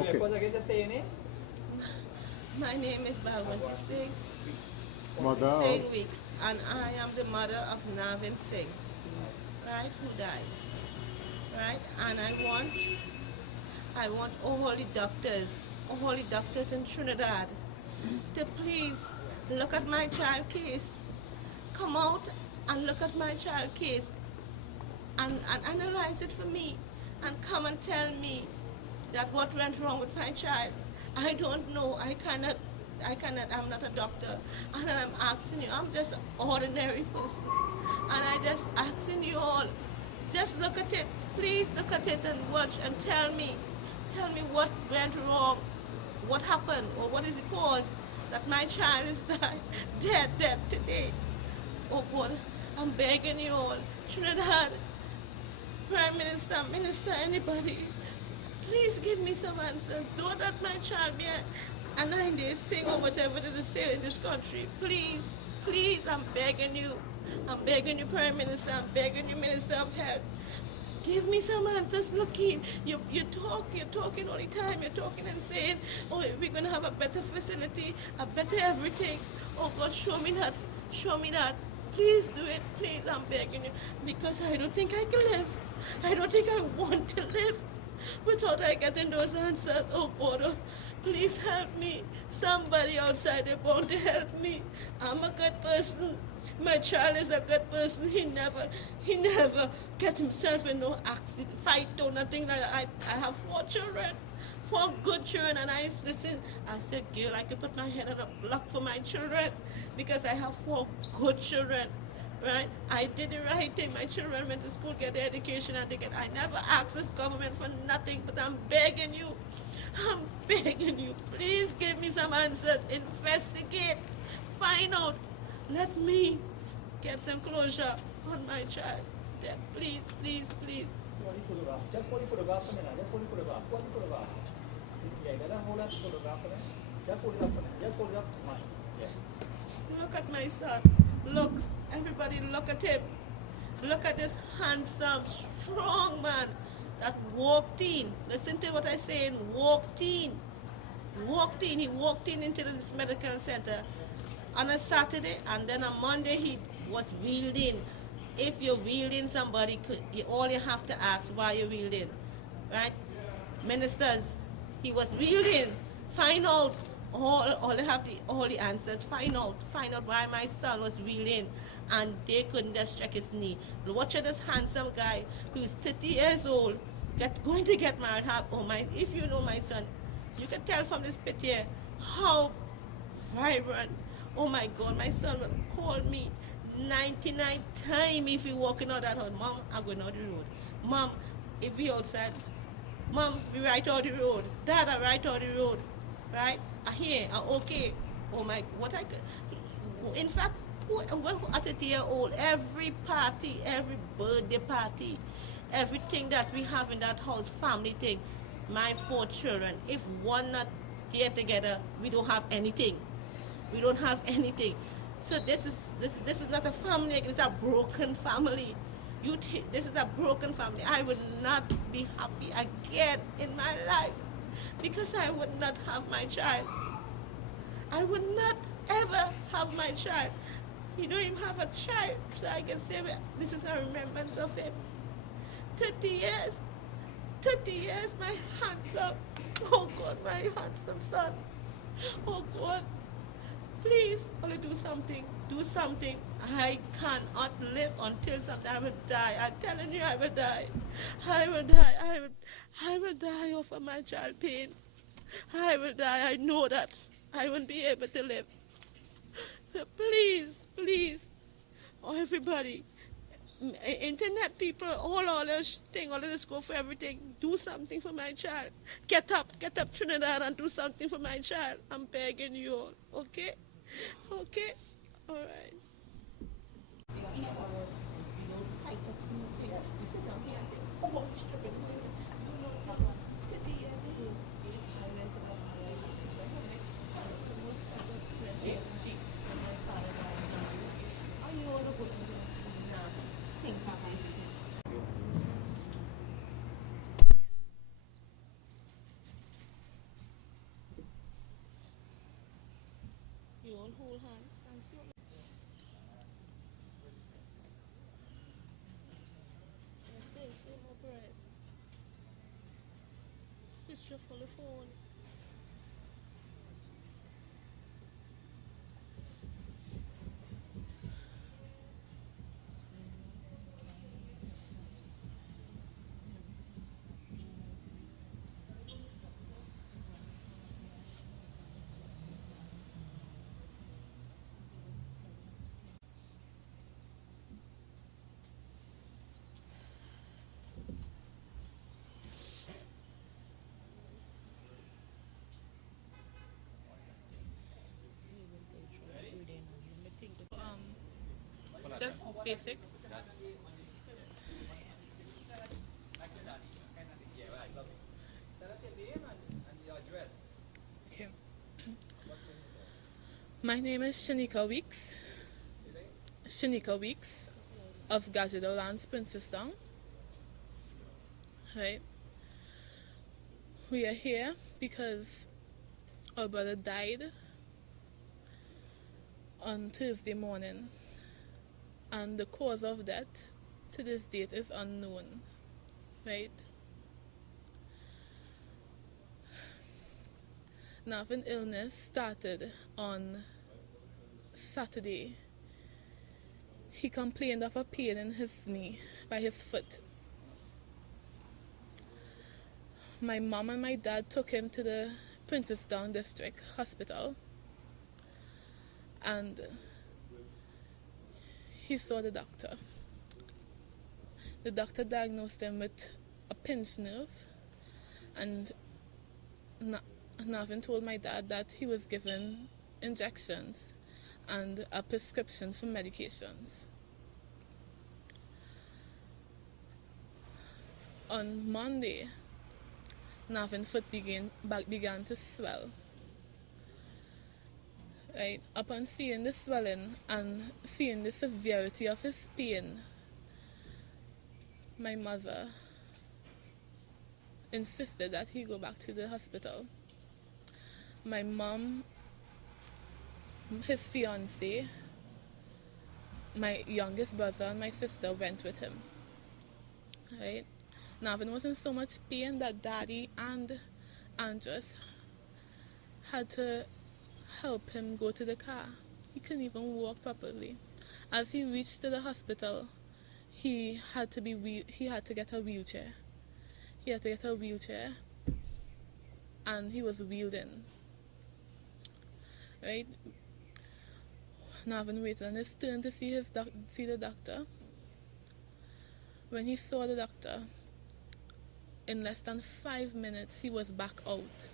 Okay. Again, just say your name. My name is Balwanti Singh, Mother Singh of Weeks, and I am the mother of Navin Singh, right, who died, right? And I want all the doctors in Trinidad to please look at my child case. Come out and look at my child case and analyze it for me and come and tell me that what went wrong with my child. I don't know. I'm not a doctor. And I'm asking you, I'm just an ordinary person. And I just asking you all, just look at it. Please look at it and watch and tell me what went wrong, what happened, or what is the cause that my child is dead today. Oh God, I'm begging you all, Trinidad, Prime Minister, Minister, anybody, please give me some answers. Don't let my child be a 9 days thing or whatever it is say in this country. Please, please, I'm begging you. I'm begging you, Prime Minister. I'm begging you, Minister of Health. Give me some answers. Look in. You're talking all the time. You're talking and saying, oh, we're going to have a better facility, a better everything. Oh God, show me that. Show me that. Please do it. Please, I'm begging you. Because I don't think I can live. I don't think I want to live without I getting those answers. Oh God, oh, please help me. Somebody outside there bound to help me. I'm a good person. My child is a good person. He never get himself in no accident, fight or nothing like that. I have 4 children, 4 good children, and I listen. I said, girl, I can put my head on a block for my children because I have 4 good children. Right? I did the right thing. My children went to school, get their education, and I never asked this government for nothing, but I'm begging you. I'm begging you. Please give me some answers. Investigate. Find out. Let me get some closure on my child. Please, please, please. hold the photograph. Just hold the photograph for me now. Just hold the photograph. Hold the photograph. Yeah, better hold that photograph for me. Just hold it up for me. Just hold it up. Mine. Yeah. Look at my son. Look. Everybody look at him. Look at this handsome, strong man that walked in. Listen to what I saying. Walked in. Walked in. He walked in into this medical center on a Saturday, and then on Monday he was wheeled in. If you're wheeled in somebody, all you have to ask why you wheeled in, right? Ministers, he was wheeled in. Find out all the answers. Find out why my son was wheeled in, and they couldn't just check his knee. Watch this handsome guy who's 30 years old, going to get married. If you know my son, you can tell from this picture how vibrant. Oh my God, my son will call me 99 times if he walking out that house. Mom, I'm going out the road. Mom, if we outside, Mom, we right out the road. Dad, I right out the road. Right? I hear, okay. Oh my, what I could. In fact, at a year old, every party, every birthday party, everything that we have in that house, family thing, my 4 children, if one not there together, we don't have anything. We don't have anything. So this is not a family. It's a broken family. This is a broken family. I would not be happy again in my life because I would not have my child. I would not ever have my child. He don't even have a child, so I can say this is a remembrance of him. 30 years. 30 years, my handsome. Oh God, my handsome son. Oh God. Please, only do something. Do something. I cannot live until something. I will die. I'm telling you, I will die. I will die. I will die over my child pain. I will die. I know that. I won't be able to live. Please, please, oh, everybody, internet people, all this thing, all this go for everything. Do something for my child. Get up, Trinidad, and do something for my child. I'm begging you all. Okay? Okay? All right. hold hands and see what. Stay more press. Switch your full phone. Just basic. That's your name and your address. Okay. What's your name? My name is Shanika Weeks. Shanika Weeks of Gajado Lands, Princetown. Right. We are here because our brother died on Thursday morning, and the cause of death to this date is unknown. Right. Navin illness started on Saturday. He complained of a pain in his knee by his foot. My mom and my dad took him to the Princetown District Hospital, and he saw the doctor. The doctor diagnosed him with a pinched nerve, and Navin told my dad that he was given injections and a prescription for medications. On Monday, Navin's foot began to swell. Right? Upon seeing the swelling and seeing the severity of his pain, my mother insisted that he go back to the hospital. My mom, his fiancee, my youngest brother, and my sister went with him. Right? Navin was in so much pain that Daddy and Andres had to help him go to the car. He couldn't even walk properly. As he reached the hospital, he had to get a wheelchair. He had to get a wheelchair, and he was wheeled in. Right? Navin waited on his turn to see the doctor. When he saw the doctor, in less than 5 minutes, he was back out.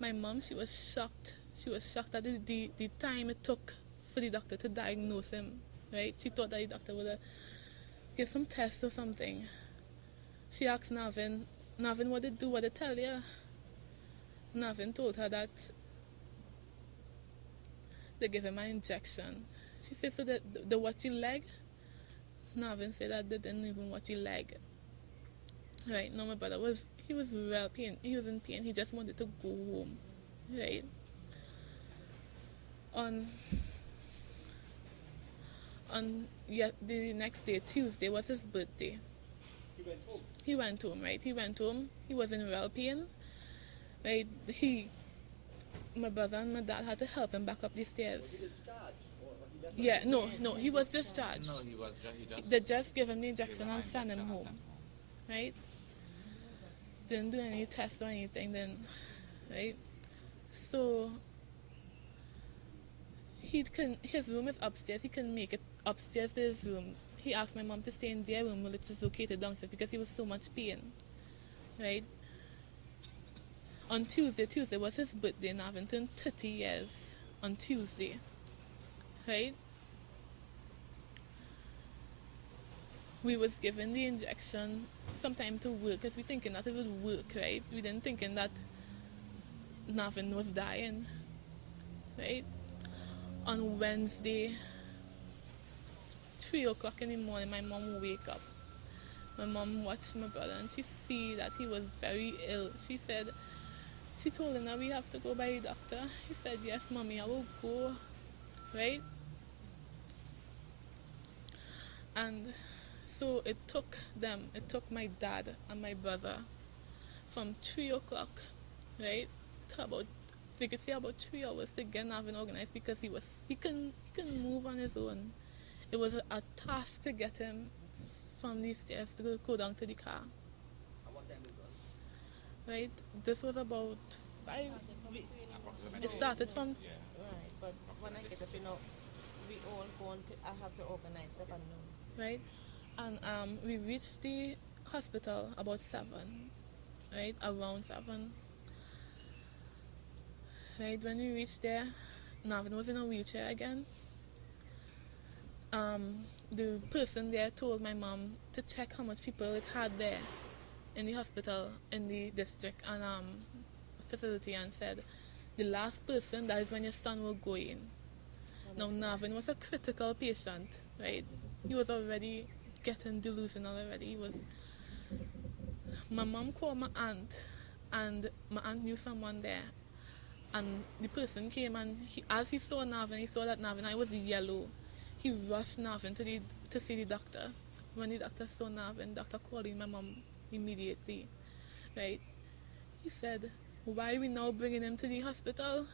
My mom, she was shocked. She was shocked at the time it took for the doctor to diagnose him, right? She thought that the doctor would give some tests or something. She asked Navin, what did they tell you? Navin told her that they gave him an injection. She said, so they watch your leg? Navin said that they didn't even watch your leg. Right, no, my brother was real pain. He was in pain. He just wanted to go home. Right. The next day, Tuesday, was his birthday. He went home. He went home, right? He went home. He was in real pain. Right. My brother and my dad had to help him back up the stairs. Was he discharged? Or he left Yeah, no, he was discharged. No, he was just. They just gave him the injection and sent him home. Right? Didn't do any tests or anything then, right? So his room is upstairs. He couldn't make it upstairs to his room. He asked my mom to stay in their room, which is located downstairs, because he was so much pain, right? On Tuesday was his birthday. Navin turned 30 years on Tuesday, right? We was given the injection sometime to work, because we thinking that it would work, right? We didn't thinking that Navin was dying, right? On Wednesday, 3 o'clock in the morning, my mom would wake up. My mom watched my brother and she see that he was very ill. She told him that we have to go by the doctor. He said, yes, mommy, I will go. right? And so it took my dad and my brother from 3 o'clock, right, to about, they could say about 3 hours to get Navin organized because he couldn't move on his own. It was a task to get him from the stairs to go down to the car, At what time this was? right? This was about 5. We, It started from, right, but when I get up, we all go on to, I have to organize stuff and know. right, and we reached the hospital about 7, right, around 7. Right, when we reached there, Navin was in a wheelchair again. The person there told my mom to check how much people it had there in the hospital, in the district and facility, and said, the last person, that is when your son will go in. Now, Navin was a critical patient, right? He was already getting delusional already. My mom called my aunt, and my aunt knew someone there. And the person came, and as he saw Navin, he saw that Navin eye was yellow. He rushed Navin to see the doctor. When the doctor saw Navin, doctor called in my mom immediately, right? He said, why are we now bringing him to the hospital?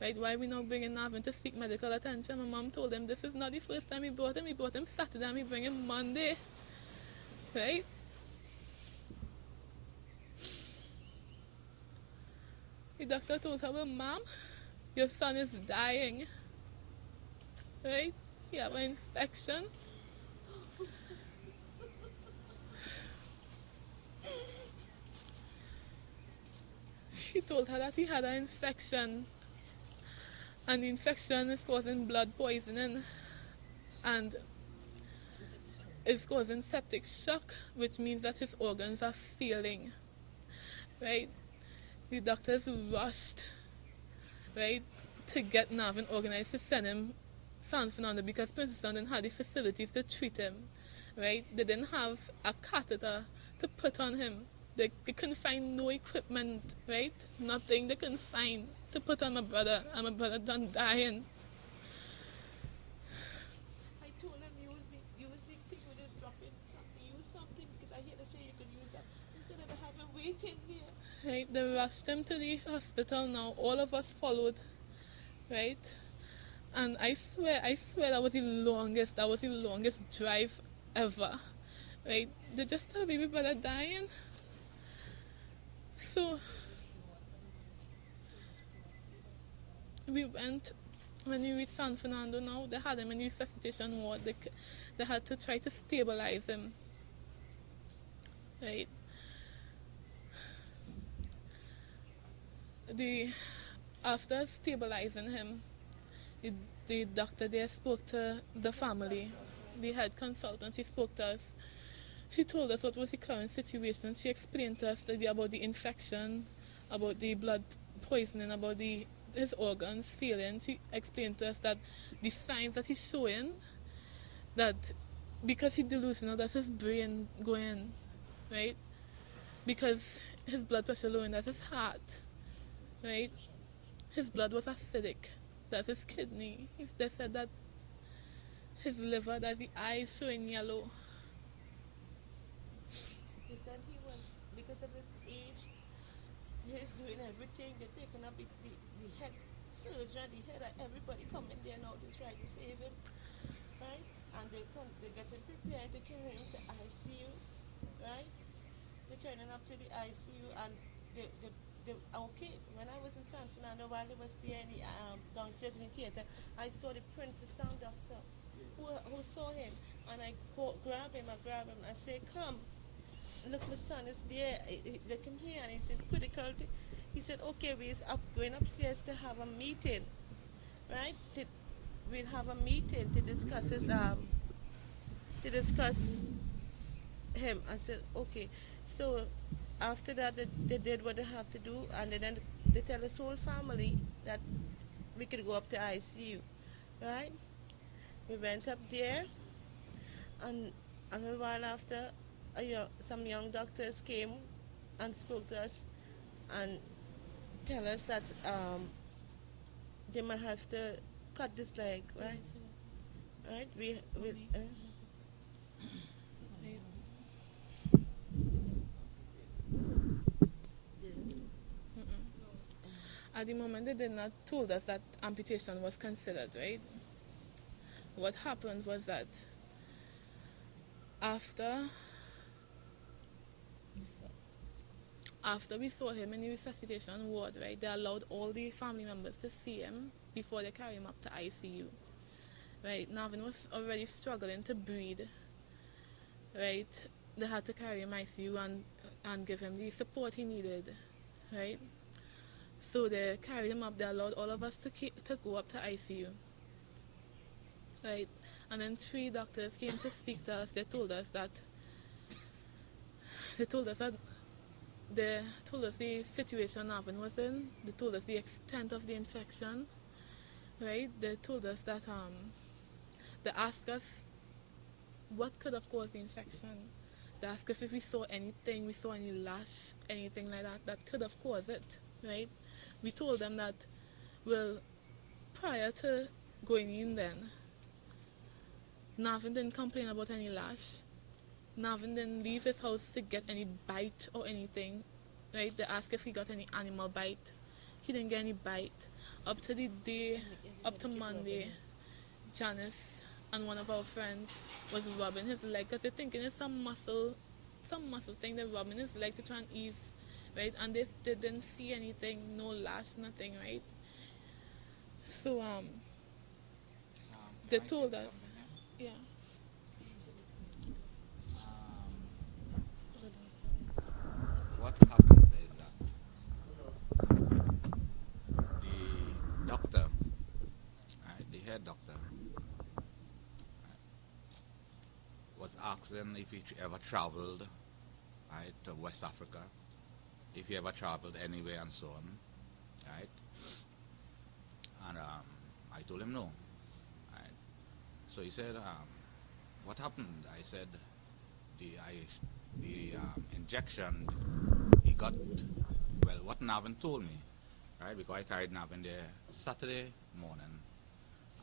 Right? Why are we now bringing Navin to seek medical attention? My mom told him this is not the first time we brought him. We brought him Saturday and we bring him Monday. Right? The doctor told her, well, ma'am, your son is dying. Right? He have an infection. He told her that he had an infection, and the infection is causing blood poisoning, and it's causing septic shock, which means that his organs are failing. Right? The doctors rushed, right, to get Navin organized to send him San Fernando because Princeton didn't have the facilities to treat him, right? They didn't have a catheter to put on him. They couldn't find no equipment, right? Nothing they couldn't find to put on my brother, and my brother done dying. I told him use the thing with it, drop in something, use something because I hear they say you could use that instead of having waiting there. Right, they rushed him to the hospital now. All of us followed, right? And I swear that was the longest drive ever. Right? They just tell baby brother dying. So we went, when we reached San Fernando now, they had him in the resuscitation ward. They had to try to stabilize him. Right? After stabilizing him, the doctor there spoke to the family, the head consultant. She spoke to us. She told us what was the current situation. She explained to us about the infection, about the blood poisoning, about his organs failing. She explained to us that the signs that he's showing, that because he's delusional, that's his brain going, right? Because his blood pressure low, and that's his heart, right? His blood was acidic. That's his kidney. They said that his liver, that the eyes showing yellow. He said he was, because of his age, he's doing everything. They're taking up the head surgeon, the head of everybody coming there now to try to save him, right? And they're getting prepared to carry him to ICU, right? They're carrying him up to the ICU, and they okay. When I was in San Fernando, while they was there in the, downstairs in the theater, I saw the Princeton doctor who saw him, and I grabbed him, I say, come, look, my son is there, look him here, and he said, critical. He said, okay, we're going upstairs to have a meeting, right? We'll have a meeting to discuss him. I said, okay. So after that, they did what they have to do, and then they tell his whole family that we could go up to ICU, right? We went up there, and a little while after, some young doctors came and spoke to us and tell us that they might have to cut this leg, right? Right? We Right. At the moment, they did not told us that amputation was considered, right? What happened was that after after we saw him in the resuscitation ward, right, they allowed all the family members to see him before they carry him up to ICU. Right, Navin was already struggling to breathe. Right, they had to carry him ICU and give him the support he needed. Right, so they carried him up. They allowed all of us to go up to ICU. Right, and then 3 doctors came to speak to us. They told us the situation Navin was in. They told us the extent of the infection. Right, they told us that they asked us what could have caused the infection. They asked us if we saw anything, we saw any lash, anything like that could have caused it, right? We told them that, well, prior to going in then, Navin didn't complain about any lash. Navin didn't leave his house to get any bite or anything, right? They asked if he got any animal bite. He didn't get any bite. Up to Monday, Janice and one of our friends was rubbing his leg because they're thinking it's some muscle thing. They're rubbing his leg to try and ease, right? And they didn't see anything, no lash, nothing, right? So they told us, yeah. What happened is that the doctor, the head doctor, was asking if he ever traveled to West Africa, if he ever traveled anywhere and so on, right? And I told him no. Right? So he said, what happened? I said, the injection he got, well, what Navin told me, right? Because I carried Navin there Saturday morning,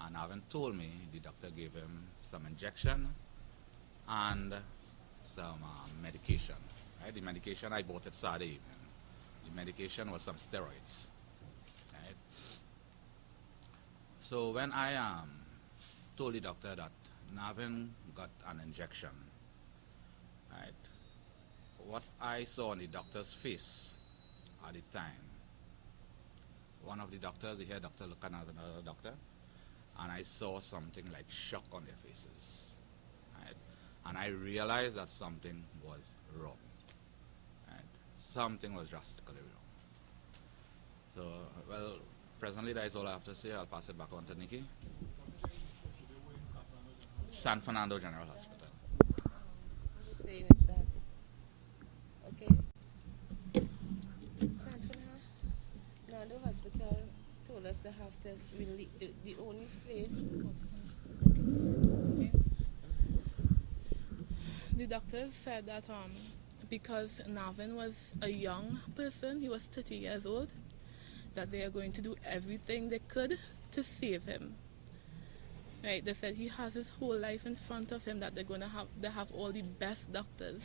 and Navin told me the doctor gave him some injection and some medication, right? The medication I bought it Saturday evening. The medication was some steroids, right? So when I told the doctor that Navin got an injection, right, what I saw on the doctor's face at the time, one of the doctors, the head doctor, looked at another doctor, and I saw something like shock on their faces, right? And I realized that something was wrong, right? Something was drastically wrong. So, well, presently that is all I have to say. I'll pass it back on to Nikki. San Fernando General Hospital. saying is that, okay, San Fernando Hospital told us they have to release the only place. Okay. The doctors said that because Navin was a young person, he was 30 years old, that they are going to do everything they could to save him. Right, they said he has his whole life in front of him, that they have all the best doctors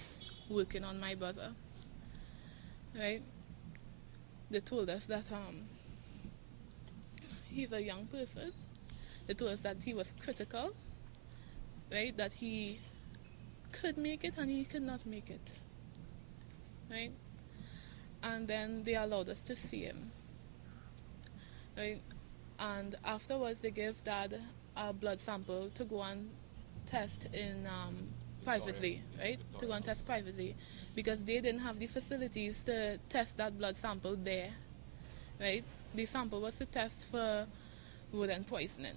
working on my brother. Right? They told us that he's a young person. They told us that he was critical, right? That he could make it and he could not make it. Right? And then they allowed us to see him. Right? And afterwards they gave Dad a blood sample to go and test in privately, right? To go and test privately, because they didn't have the facilities to test that blood sample there, right? The sample was to test for rodent poisoning,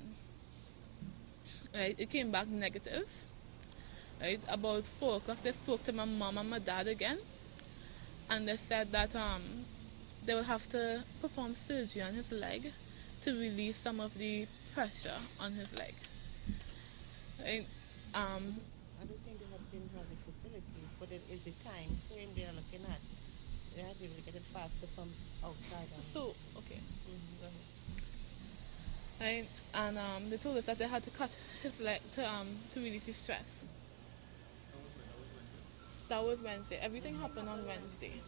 right? It came back negative, right? About 4 o'clock they spoke to my mom and my dad again, and they said that they will have to perform surgery on his leg to release some of the pressure on his leg. Right? I don't think didn't have the facilities, but it is the time frame they are looking at. They are able to get it faster from outside. So, okay. Go ahead. right? And they told us that they had to cut his leg to release his stress. That was Wednesday. Everything happened on Wednesday.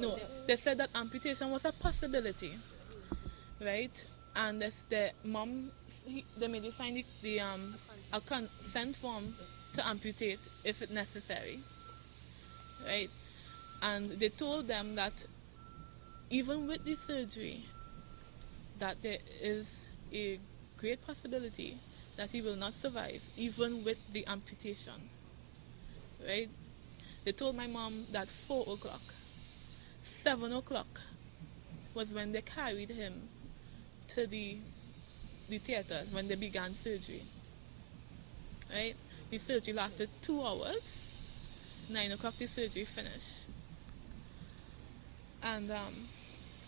No, they said that amputation was a possibility, right? And the mom, they made you sign a consent form to amputate if it's necessary, right? And they told them that even with the surgery, that there is a great possibility that he will not survive, even with the amputation, right? They told my mom that 4 o'clock, 7 o'clock was when they carried him to the theater when they began surgery, right? The surgery lasted 2 hours. 9 o'clock the surgery finished. And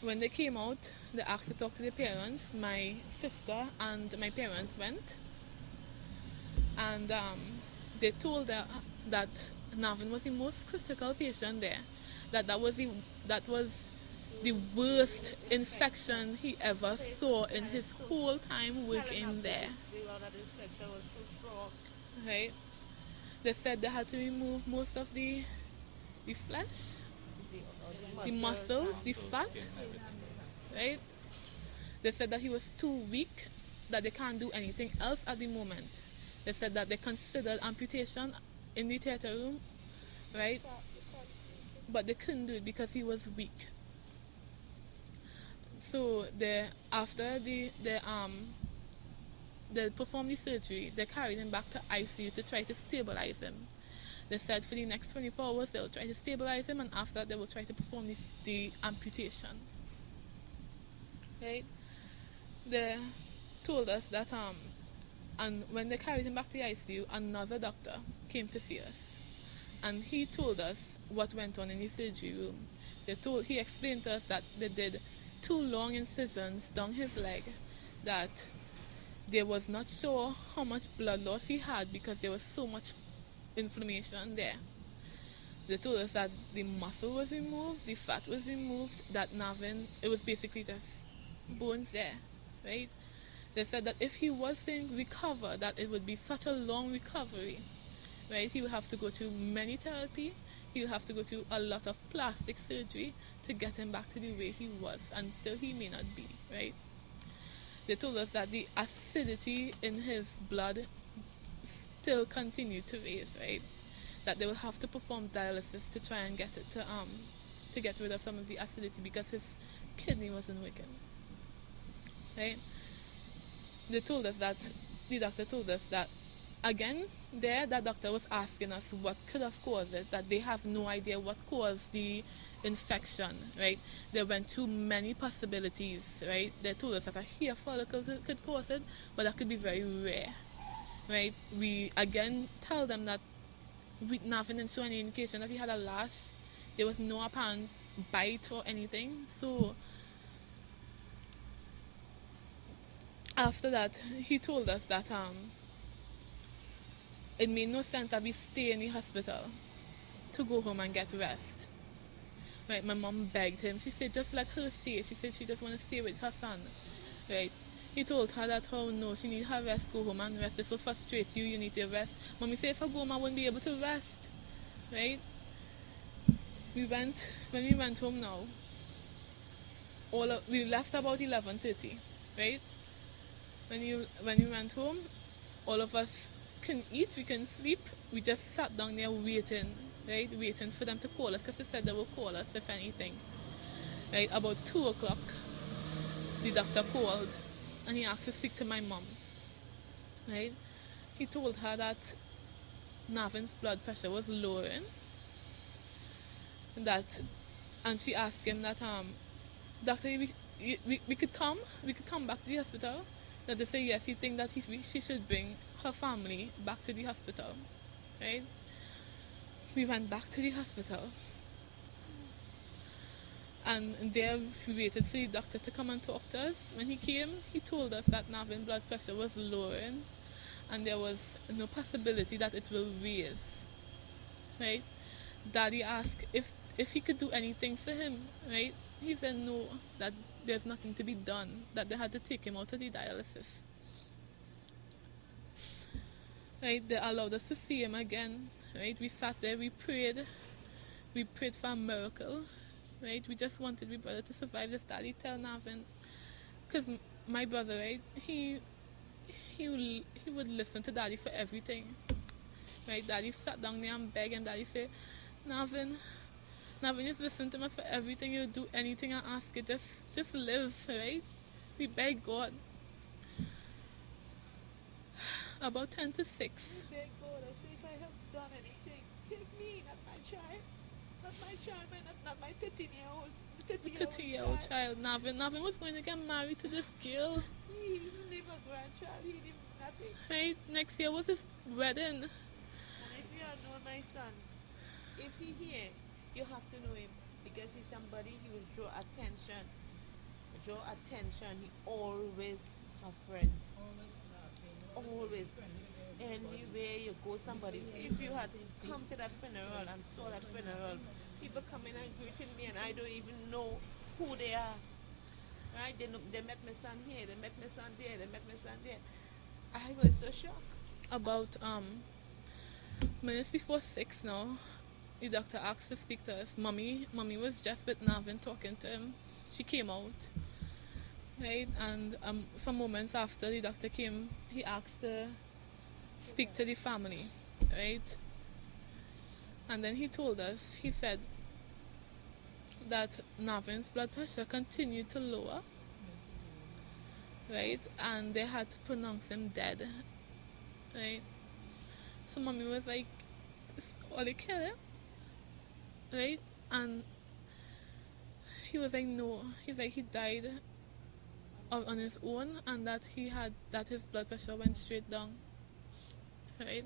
when they came out, they asked to talk to the parents. My sister and my parents went. And they told her that Navin was the most critical patient there. That was the worst infection he ever saw in his whole time working there. Right? They said they had to remove most of the flesh, the muscles, the fat, right? They said that he was too weak, that they can't do anything else at the moment. They said that they considered amputation in the theater room, right? But they couldn't do it because he was weak. So after they performed the surgery, they carried him back to ICU to try to stabilize him. They said for the next 24 hours they'll try to stabilize him, and after that they will try to perform the amputation. Right? They told us that and when they carried him back to the ICU, another doctor came to see us, and he told us what went on in the surgery room. He explained to us that they did 2 long incisions down his leg, that they was not sure how much blood loss he had because there was so much inflammation there. They told us that the muscle was removed, the fat was removed, that Navin, it was basically just bones there, right? They said that if he was to recover, that it would be such a long recovery, right? He would have to go through many therapy, he would have to go through a lot of plastic surgery to get him back to the way he was, and still he may not be, right? They told us that the acidity in his blood still continued to raise, right? That they will have to perform dialysis to try and get it to get rid of some of the acidity because his kidney wasn't working, right? They told us that, the doctor told us that, again, that doctor was asking us what could have caused it, that they have no idea what caused the infection, right? They went through many possibilities, right? They told us that a hair follicle could cause it, but that could be very rare, right? We again tell them that Navin didn't show any indication that he had a lash. There was no apparent bite or anything. So after that, he told us that it made no sense that we stay in the hospital to go home and get rest. Right, my mom begged him. She said, just let her stay. She said she just want to stay with her son. Right. He told her that, oh no, she need her rest, go home and rest. This will frustrate you, you need to rest. Mommy said if I go home, I wouldn't be able to rest. Right? When we went home now, we left about 11:30, right? When we went home, all of us couldn't eat, we couldn't sleep. We just sat down there waiting, right? Waiting for them to call us, because they said they will call us if anything. Right? About 2 o'clock, the doctor called and he asked to speak to my mom. Right? He told her that Navin's blood pressure was lowering. And she asked him that, doctor, we could come back to the hospital. That they say yes, he think that she should bring her family back to the hospital. Right? We went back to the hospital. And there we waited for the doctor to come and talk to us. When he came, he told us that Navin's blood pressure was lowering and there was no possibility that it will raise. Right? Daddy asked if he could do anything for him, right? He said no, that there's nothing to be done, that they had to take him out of the dialysis. Right, they allowed us to see him again, right? We sat there, we prayed for a miracle, right? We just wanted my brother to survive. This Daddy tell Navin, because my brother, right, he would listen to Daddy for everything, right? Daddy sat down there and begged him. Daddy said, Navin, just listen to me for everything. You'll do anything I ask you. Just live, right? We beg God. About 10 to 6. We beg God. I say, if I have done anything, take me, not my child. Not my child, not my 13-year-old. 13-year-old child. Navin was going to get married to this girl. He didn't leave a grandchild. He didn't nothing. Right? Next year was his wedding. And if you have known my son, if he here, you have to know him. Because he's somebody, he will draw attention. He always have friends. Always. Anywhere you go, somebody. If you had come to that funeral and saw that funeral, people come in and greeting me and I don't even know who they are. Right? They met my son here, they met my son there, they met my son there. I was so shocked. About minutes before 6 now, the doctor asked to speak to us. Mommy was just with Navin talking to him. She came out. Right? And some moments after the doctor came, he asked to speak to the family. Right? And then he told us, he said that Navin's blood pressure continued to lower. Right? And they had to pronounce him dead. Right? So Mommy was like, "All they kill him?" Right? And he was like, no. He's like, he died on his own, and that his blood pressure went straight down. Right?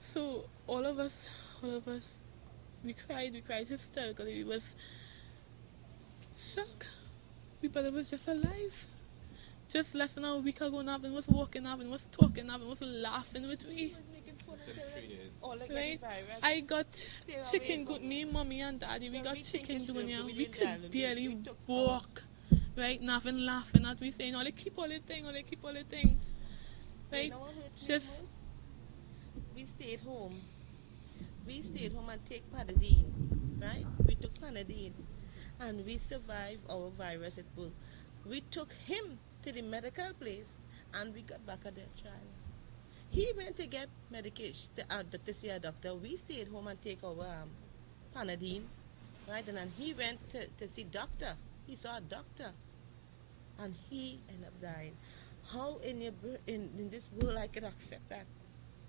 So all of us, we cried hysterically. We was shocked. My brother was just alive. Just less than a week ago, Navin was walking, Navin was talking, Navin was laughing with me. He was making fun and telling all like Right? the virus. I got Stay away chicken from good, me, Mommy and Daddy, we Well, got we think chicken it's doing real, here. but we We didn't could tell them. barely We took walk. Right? Navin laughing at me saying, "Oh, they keep all the thing, all they keep all the thing." You Right? know what hurt me Just most? We stayed home. We stayed home and take Panadine, right? We took Panadine and we survived our virus at birth. We took him to the medical place and we got back a dead child. He went to get medication to see a doctor. We stayed home and take our Panadine, right? And then he went to see doctor. He saw a doctor and he ended up dying. How in this world I could accept that?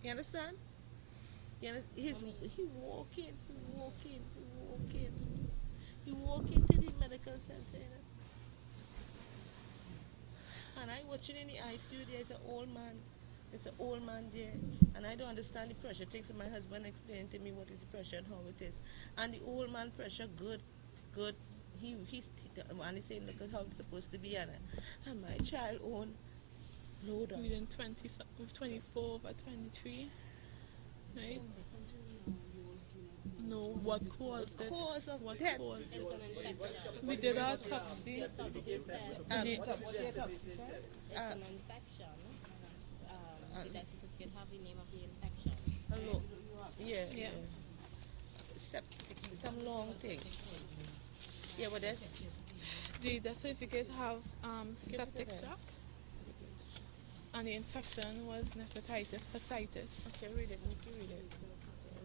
You understand? He walking to the medical center, you know. And I watching in the ICU. There's an old man. It's an old man there, and I don't understand the pressure. Takes my husband explaining to me what is the pressure and how it is. And the old man pressure good. He's and he's saying look at how it's supposed to be, and my child own load up. within 24 or 23. Right? No, what caused it? Cause of What death. caused It's it? an infection. We did our autopsy. The autopsy said The- it's an infection. The death certificate have the name of the infection. Hello. Yeah. Yeah. Septic, some long thing. Yeah, but that's The death certificate have Give it to septic them. shock, and the infection was nephritis, fasciitis. okay. Read it. Make you read it.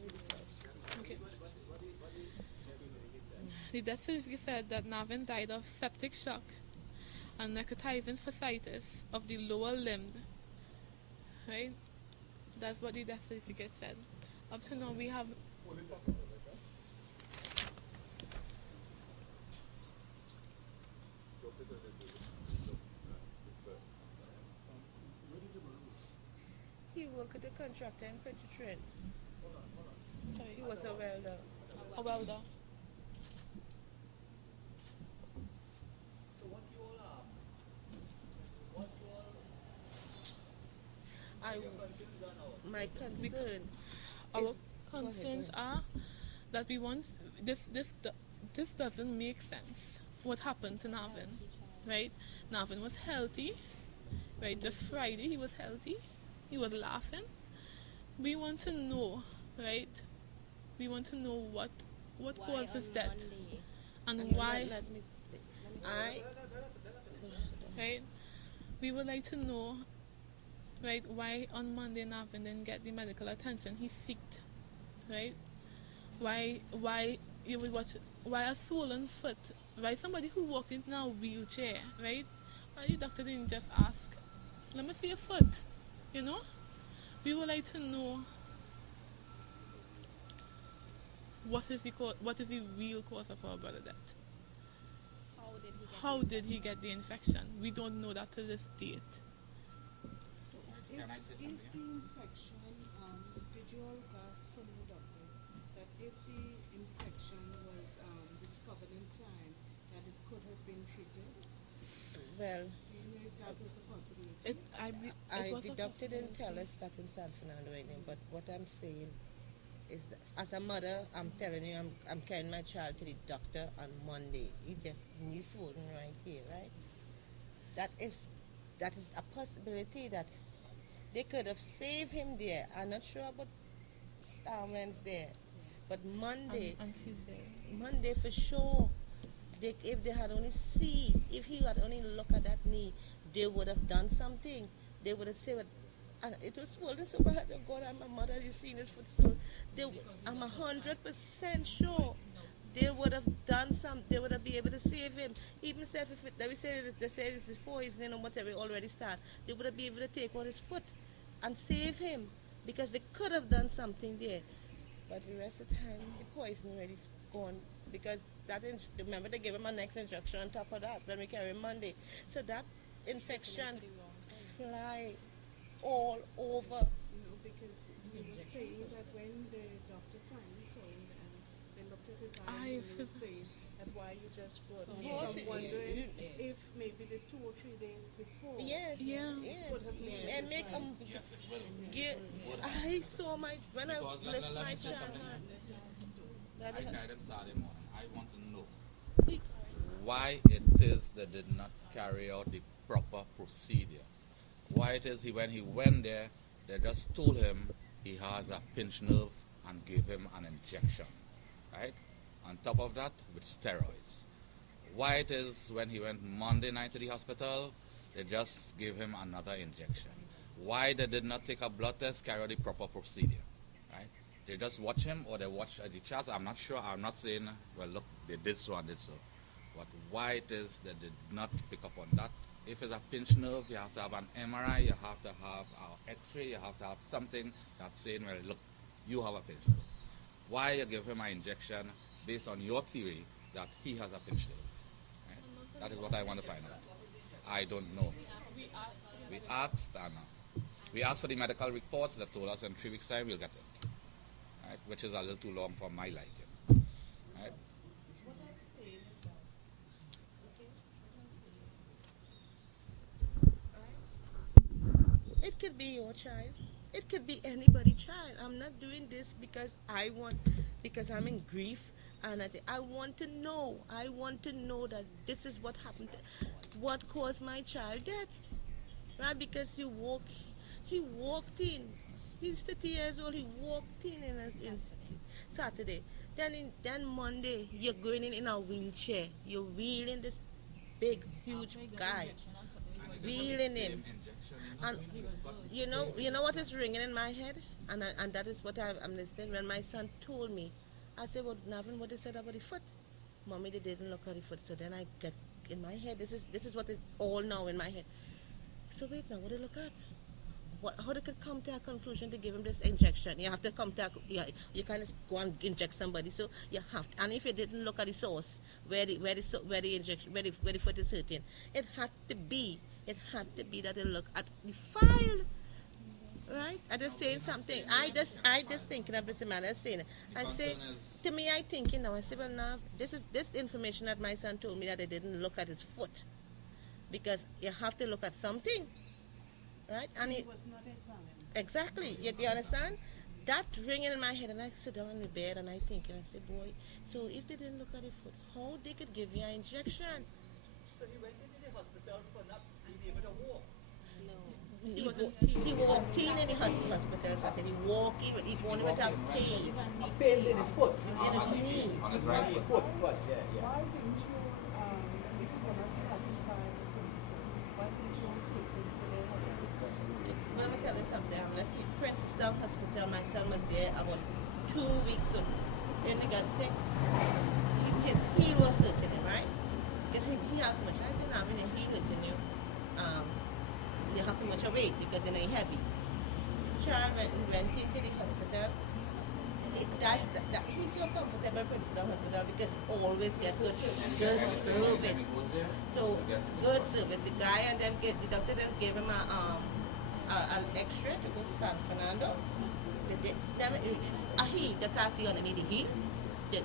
Read it first. Okay. The death certificate said that Navin died of septic shock and necrotizing fasciitis of the lower limb. Right? That's what the death certificate said. Up to now, we have. He worked at a contractor in Petrotrin. Sorry, He was a welder. a welder. So what you all I, your concerns are now? my concern Our, is concerns are that we want this doesn't make sense. What happened to Navin, right? Navin was healthy, right? Just Friday he was healthy, he was laughing. We want to know, right? We want to know what Why caused his on death Monday? and why, I right? We would like to know, right, why on Monday Navin didn't get the medical attention he seeked, right? Why you would watch, why a swollen foot, right? Somebody who walked in a wheelchair, right? Why the doctor didn't just ask, let me see your foot, you know? We would like to know what is the real cause of our brother death. How did he get How did he get the infection? We don't know that to this date. So Can I say if something? the infection, did you all ask from the doctors that if the infection was discovered in time, that it could have been treated? well, Do you know if that was a possibility? It was the a doctor didn't tell possibility. us that in San Fernando or anything, but what I'm saying is that as a mother, I'm telling you, I'm carrying my child to the doctor on Monday. He's swollen right here, right? That is a possibility that they could have saved him there. I'm not sure about Wednesday, but Monday, On Tuesday. Monday for sure. If they had only if he had only looked at that knee, they would have done something. They would have said, and it was swollen so bad. Oh God, I'm a mother. You seen this foot so? I'm 100% sure they would have done some. They would have been able to save him. Even if they say it's this poisoning or whatever already start, they would have been able to take out his foot and save him because they could have done something there. But the rest of the time, the poison already gone because remember they gave him a next injection on top of that when we carry him Monday. So that infection fly all over. Because you were saying that when the doctor finally saw him and then looked at his eye, I and you were saying that why you just brought him. Yeah. So I'm wondering if maybe the 2 or 3 days before. Yes, Yeah. yes. Could have made And make them. Yes, it will. I saw when I Because left let my me say child. something. That I carried him Saturday morning. I want to know he- why it is they did not carry out the proper procedure. Why it is when he went there, they just told him he has a pinched nerve and gave him an injection, right? On top of that, with steroids. Why it is when he went Monday night to the hospital, they just gave him another injection. Why they did not take a blood test, carry out the proper procedure, right? They just watch him or they watch the charts. I'm not sure. I'm not saying, well, look, they did so and did so. But why it is that they did not pick up on that? If it's a pinched nerve, you have to have an MRI, you have to have an X-ray, you have to have something that's saying, well, look, you have a pinched nerve. Why you give him an injection based on your theory that he has a pinched nerve? Right? That is what I want to find out. I don't know. We asked for the medical reports that told us in 3 weeks' time we'll get it, right? Which is a little too long for my liking. Right? It could be your child. It could be anybody's child. I'm not doing this because I'm in grief, and I want to know. I want to know that this is what happened. What caused my child death? Right? Because he walked in. He's 30 years old. He walked in Saturday. Then Monday, you're going in a wheelchair. You're wheeling this big, huge guy, wheeling him. And you know what is ringing in my head, and that is what I'm listening. When my son told me, I said, "Well, Navin, what they said about the foot, mommy, they didn't look at the foot." So then I get in my head. This is what is all now in my head. So wait now, what they look at? How they could come to a conclusion to give him this injection? You have to come to you can't just go and inject somebody. So you have to, and if you didn't look at the source where the injection where the foot is hurting, it had to be that they look at the file, right? I just saying something. I just thinking of this man. I saying, I say to me, I thinking now. I say, well, now this information that my son told me that they didn't look at his foot, because you have to look at something, right? And He was not examined. exactly. You understand? that ringing in my head, and I sit down in the bed and I think, and I say, boy, so if they didn't look at the foot, how they could give you an injection? So he went into the hospital for not being able to walk. No. He walked in the hospital, so he walked even, he won't even have pain. He pain in his foot. In his knee. On his right foot. Foot, yeah, yeah. Why didn't you, if you were not satisfied with Princess, why didn't you take him to the hospital? Well, let me tell you something. I'm at Princess Down Hospital. My son was there about 2 weeks. So then they got thick. His heel was hurting him, right? Because he has so much. I said, now, when the heel hurting you, you have too much weight because you know you're heavy. Child went into the hospital. He's so comfortable at Princess Down Hospital because he always gets good service. So good service. The guy and them the doctor then gave him an X-ray to go to San Fernando. The car see underneath the heel. The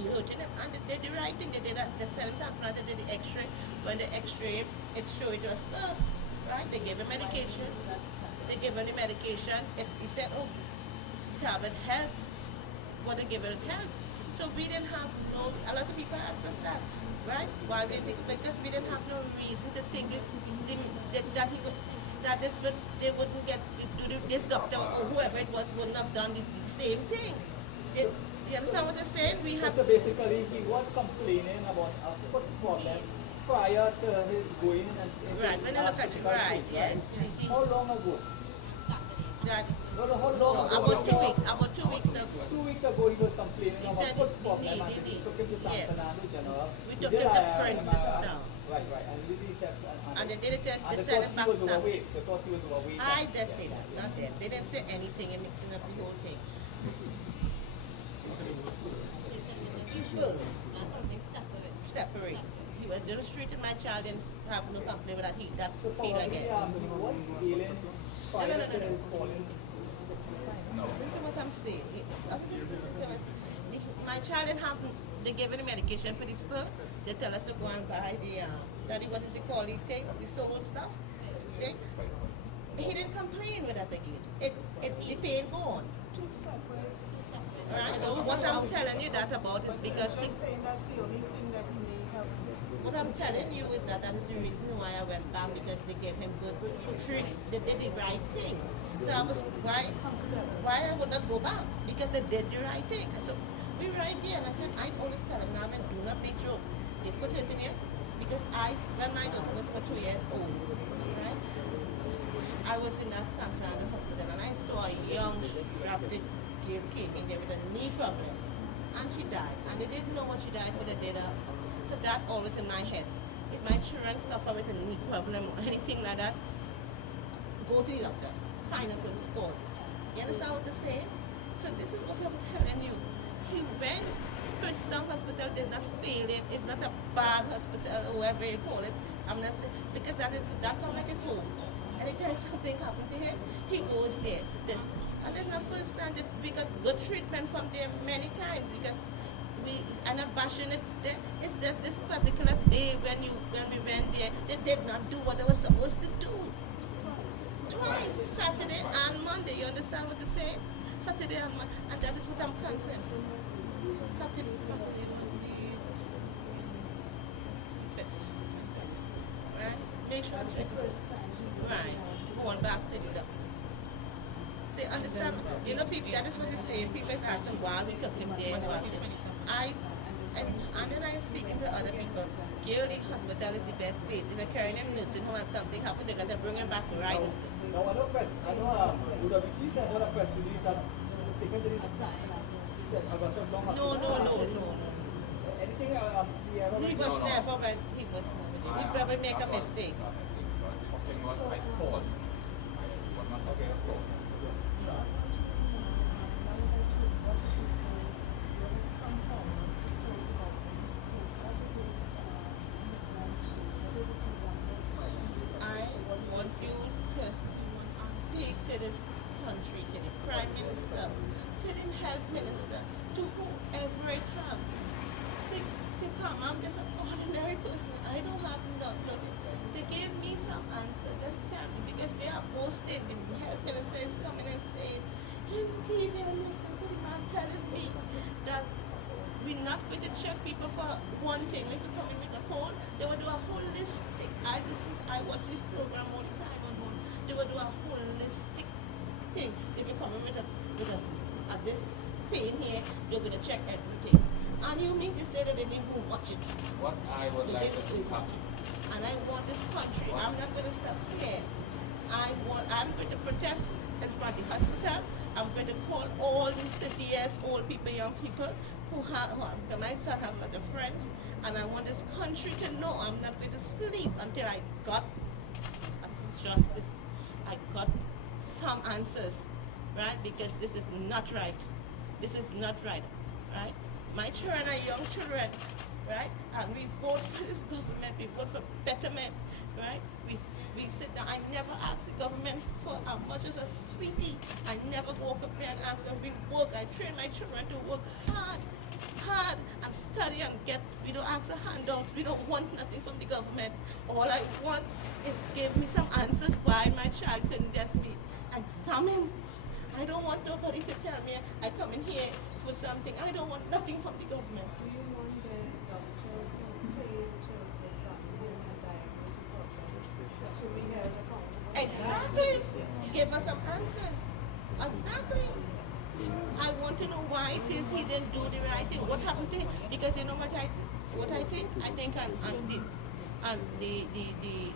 heel hurting him, and they did the right thing. They did that. They sent him to San Fernando. They did the X-ray. When the X-ray, it showed it was right. They gave him medication. They gave him the medication. He said, "Oh, tablet help." What they give him help. So we didn't have no. A lot of people ask us that, right? Why we think because we didn't have no reason to think that he would. That they wouldn't get this doctor or whoever it was wouldn't have done the same thing. You understand what they're saying? We have So basically, he was complaining about a foot problem prior to his going and right when it was like right, yes. How long ago? That No, how long ago? about 2 weeks. About 2 weeks ago. 2 weeks ago, he was complaining He about said foot he problem, need- and he we need- took him to San yeah. Fernando General. We He took did him to a Princess MRI. Down. Right, and we did the test, And they did a test, and they they sent thought him he back was to San overweight. They thought he was overweight. I did say that, not them. They didn't say anything and mixing up the whole thing. He's full. That's something separate. Separate. He was demonstrated my child and have no complaint with that heat. That's So feel probably again. he was ailing prior no, to no. his falling. Listen to what I'm saying. My child didn't have, they gave him the medication for the spur. They tell us to go and buy the, what is it called, the thing, the soul stuff. Thing. He didn't complain with that again. The pain gone. Two separate. Right? What I'm telling you that about is because Just saying that's the only thing that he may have. what I'm telling you is that is the reason why I went back because they gave him good treatment. They did the right thing. So I was why I would not go back because they did the right thing. So we were right there and I said I always tell them now, man, do not make joke. They put it in here because when my daughter was for 2 years old, right? I was in that San Fernando hospital and I saw a young rapid girl came in there with a knee problem and she died and they didn't know what she died for. The data. So that always in my head. If my children suffer with a knee problem or anything like that, go to the doctor. Find a good sport. You understand what they're saying? So this is what I'm telling you. He went. Princeton Hospital did not fail him. It's not a bad hospital, or whatever you call it. I'm not saying because that come like his home. Anytime something happens to him, he goes there. And it's not first time that we got good treatment from them many times because we are not bashing it. It's that this particular day when we went there, they did not do what they were supposed to do. Twice, Saturday and Monday. You understand what they're saying? Saturday and Monday, and that is what I'm concerned. Saturday. Right? Make sure it's right. Going back to the doctor. See, understand? You know, people. That is what they say. People is asking why we took him there. And then I'm speaking to other people. Gilly Hospital is the best place. If you're carrying him nursing home and something happens, they're gonna bring him back right. Now, I know UWT said another press release that secondary said Augustus Long Hospital. No. Anything He was never, but he was never. He probably make a mistake. Okay. I want you to speak to this country, to the Prime Minister, to the Health Minister, to whoever it have, to come. I'm just an ordinary person. I don't have nothing. To give me some answer, just tell me because they are posting. The Health Minister is coming and saying, I watch this program all the time on home. They will do a holistic thing. If you come in with this pain here, they're gonna check everything. And you mean to say that they didn't even watch it? What I would like to see happen. And I want this country. I'm not gonna stop here. I'm going to protest in front of the hospital. I'm going to call all these 50 years old people, young people my son have a lot of friends, and I want this country to know I'm not going to sleep until I got justice. I got some answers, right? Because this is not right. This is not right, right? My children are young children, right? And we vote for this government. We vote for betterment, right? We sit down. I never ask the government for as much as a sweetie. I never walk up there and ask them. We work. I train my children to work hard and study and get. We don't ask for handouts. We don't want nothing from the government. All I want is give me some answers why my child couldn't just be examined. I don't want nobody to tell me I come in here for something. I don't want nothing from the government. Do you want the doctor who failed to examine him and diagnose the problem to be held accountable? Exactly. Give us some answers. Exactly. I want to know why it is he didn't do the right thing. What happened to him? Because you know what I think? I think and the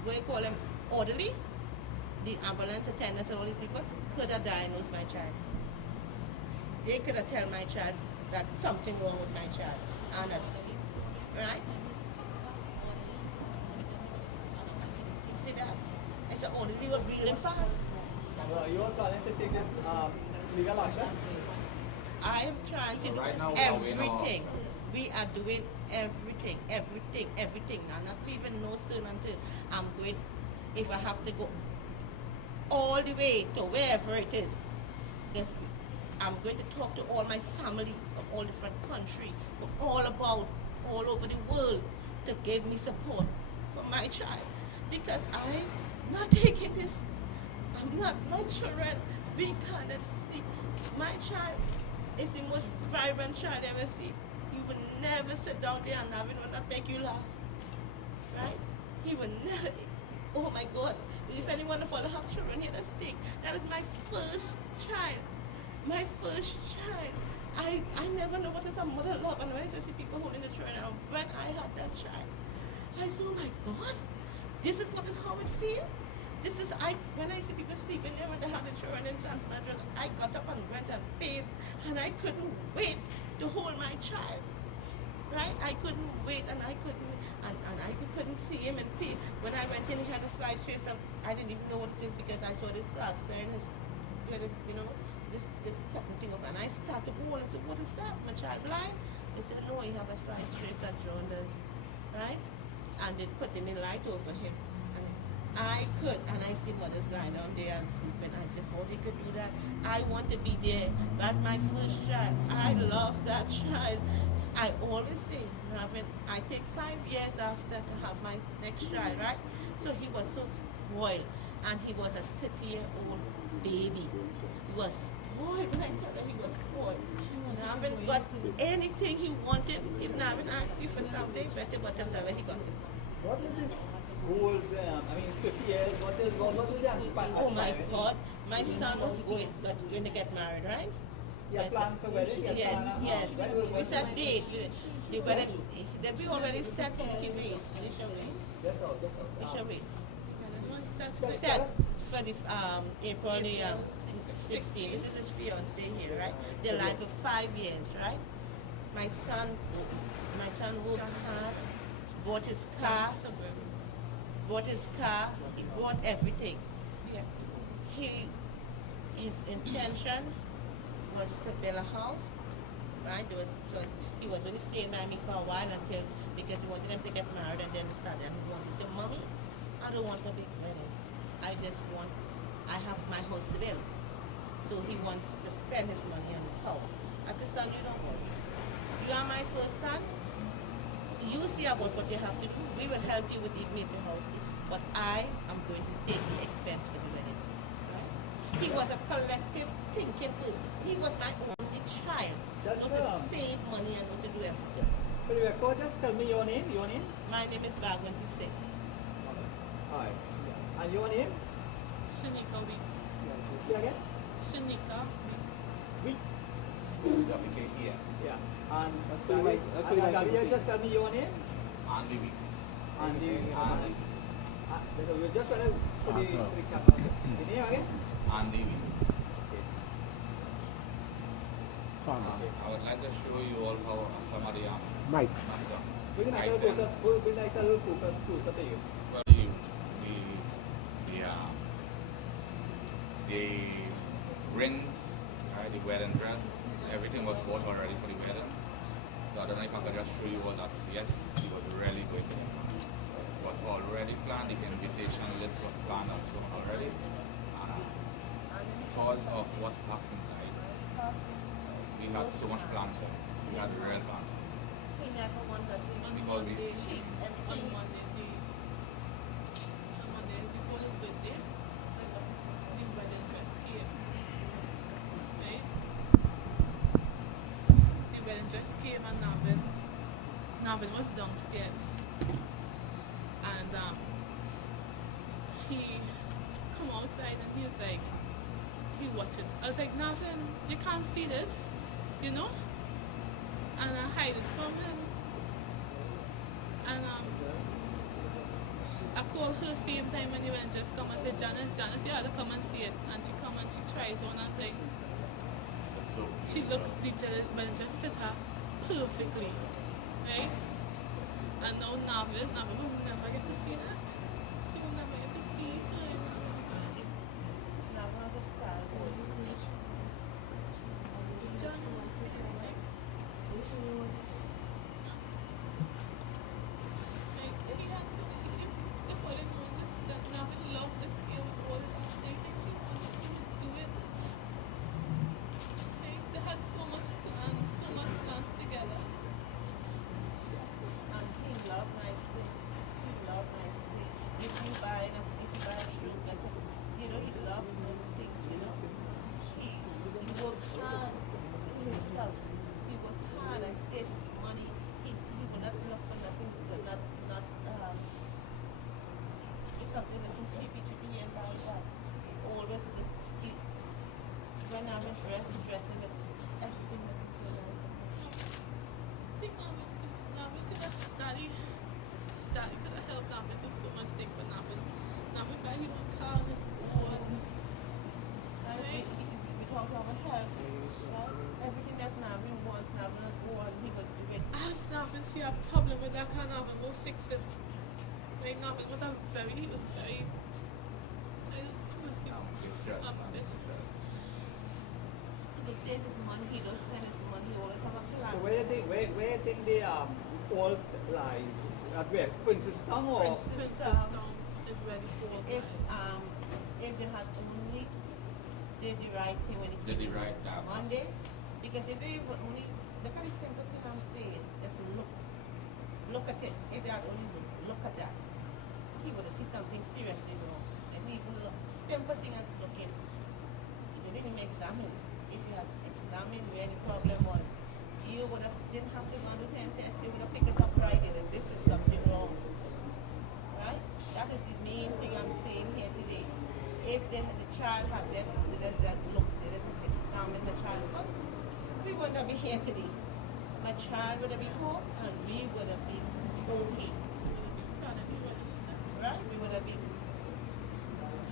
what you call them, orderly, the ambulance attendants and all these people could have diagnosed my child. They could have told my child that something wrong with my child. And that's, right? See that? I said, oh, they were really fast. You are planning to take this legal action? I am trying to do Right now we are waiting on everything. answers. We are doing everything. Now, not even no soon until I'm going, if I have to go all the way to wherever it is, yes, I'm going to talk to all my family from all different countries, from all over the world, to give me support for my child. Because I'm not taking this, my children, we cannot see. My child is the most vibrant child I ever see. He would never sit down there and Navin would not make you laugh. Right? He would never, oh my God. If anyone of all have children here, that's thing. That is my first child. My first child. I never know what is a mother love. And when I see people holding the children, and when I had that child, I said, oh my God, this is how it feels. When I see people sleeping there when they had the children in San Fernando, I got up and went and bathed, and I couldn't wait to hold my child. Right? I couldn't wait, and I couldn't see him in pain. When I went in, he had a slight trace of, I didn't even know what it is because I saw this plaster in his, this cutting thing up, and I started to I said, what is that? My child blind? They said, no, he have a slight trace of jaundice, right? And they put in the light over him. And I see mothers lying down there and sleeping. I said, oh, they could do that. I want to be there. That's my first child. I love that child. I always say, Navin, I take 5 years after to have my next child, right? So he was so spoiled. And he was a 30-year-old baby. He was spoiled. When I tell you he was spoiled. Navin got anything he wanted. If Navin asked you for something, better but tell him he got it. What is his goals? 50 years. What is the aspiration? Oh my God, my son was going to get married, right? You have plans for wedding? Yes. We set date. The wedding. We already set the wait. That's all. We shall wait. Set Set for the April 16. This is his fiancee here, right? They're alive for 5 years, right? My son worked hard, bought his car, he bought everything. Yeah. His intention was to build a house, right? So he was only staying by me for a while because he wanted them to get married and then start. And he wanted to say, Mommy, I don't want a big wedding. I have my house to build. So he wants to spend his money on his house. I said, son, you don't worry. You are my first son. You see about what you have to do. We will help you with the house. But I am going to take the expense for the wedding. Right? He was a collective thinking person. He was my only child. Just not to save money and not to do everything. for the record, just tell me your name. My name is Navin Singh. Alright. And your name? Shanika Weeks. Say again? Shanika Weeks. Week. WKES. Yeah. And Let's put it like- let's put it like David, ABC. just tell me your name. Andy Weeks. Andy. Andy. We're just trying to put the Awesome. camera. The name again? Andy Weeks. Okay. Fun. I would like to show you all how some of the Mike. Bring a nice little closer. Bring a nice little closer to you. Well, the rings, right, the wedding dress, everything was bought already for the wedding. So I don't know if I could just show you all that. Yes, it was really good. It was already planned. The invitation list was planned also already. Because of what happened, right, we had so much plans for it. We had real plans. He never wanted to Because we, On Monday, before his birthday, the wedding dress came. Right? The wedding dress came and Navin was downstairs. And he come outside and he was like, he watches. I was like, Navin, you can't see this, you know? And I hide it from him. And I called her same time when you went just come and said, Janice, you had to come and see it. And she come and she tried it on and thing. She looked the jealous, but it just fit her perfectly. Right? And now Navin will never get to see that. He will never get to see her. Now was a star. John, like, she has to, if all is known this, that Navin loved this year with all everything she wanted to do it. Like, they had so much plans together. And he loved nice things. He loved nice things. If you buy a shoe, like, you know, he loved those things, you know. He worked hard for his stuff. He worked hard and saved his money. He would not look for nothing, but not something that he's happy to be and buy that. He always when I was dressed in everything that was so nice. I think Navin could have, Daddy could have helped Navin do so much things for Navin. Navin got him a car on his own. We talk about health, right? Everything that Navin wants, Navin will go and he would do it. I have Navin see a problem with that car, Navin will fix it. Like Navin was he was very, I don't know, ambitious. He save his money, he don't spend his money, he always have a plan. So where do you think the fault lies? At where? Princess Town or? Princess Princess Town is ready for If they had only did the right thing when it did came the right that Monday, because if they would only look at the simple thing I'm saying, just look at it. If they had only look at that, he would have seen something seriously wrong. And even look, simple thing as looking, they didn't even examine. If you had examined where the problem was, you would have didn't have to go to 10 tests, you would have picked it up right and this is something wrong. Right? That is the main thing I'm saying here today. If then the child had this, they just examine the child, we wouldn't have been here today. My child would have been home and we would have been okay. Right? We would have been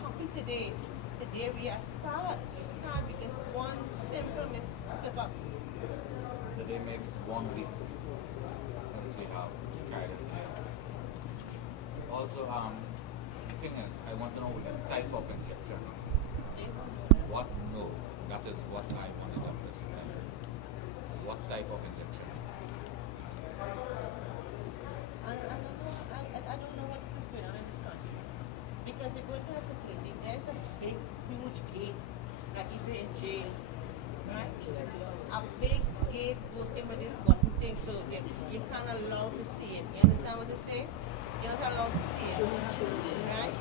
happy today. Today we are sad because one simple mistake up. The day makes 1 week since we have carried it here. Also, the thing is, I want to know the type of injection. What? No, that is what I wanted to understand. What type of injection? I don't know what's this going on in this country. Because you go to a facility, there's a big, huge gate, like if you're in jail, right? A big gate working with this button thing, so you're kind of allowed to see him. You understand what I'm saying? You're not allowed to see him, right?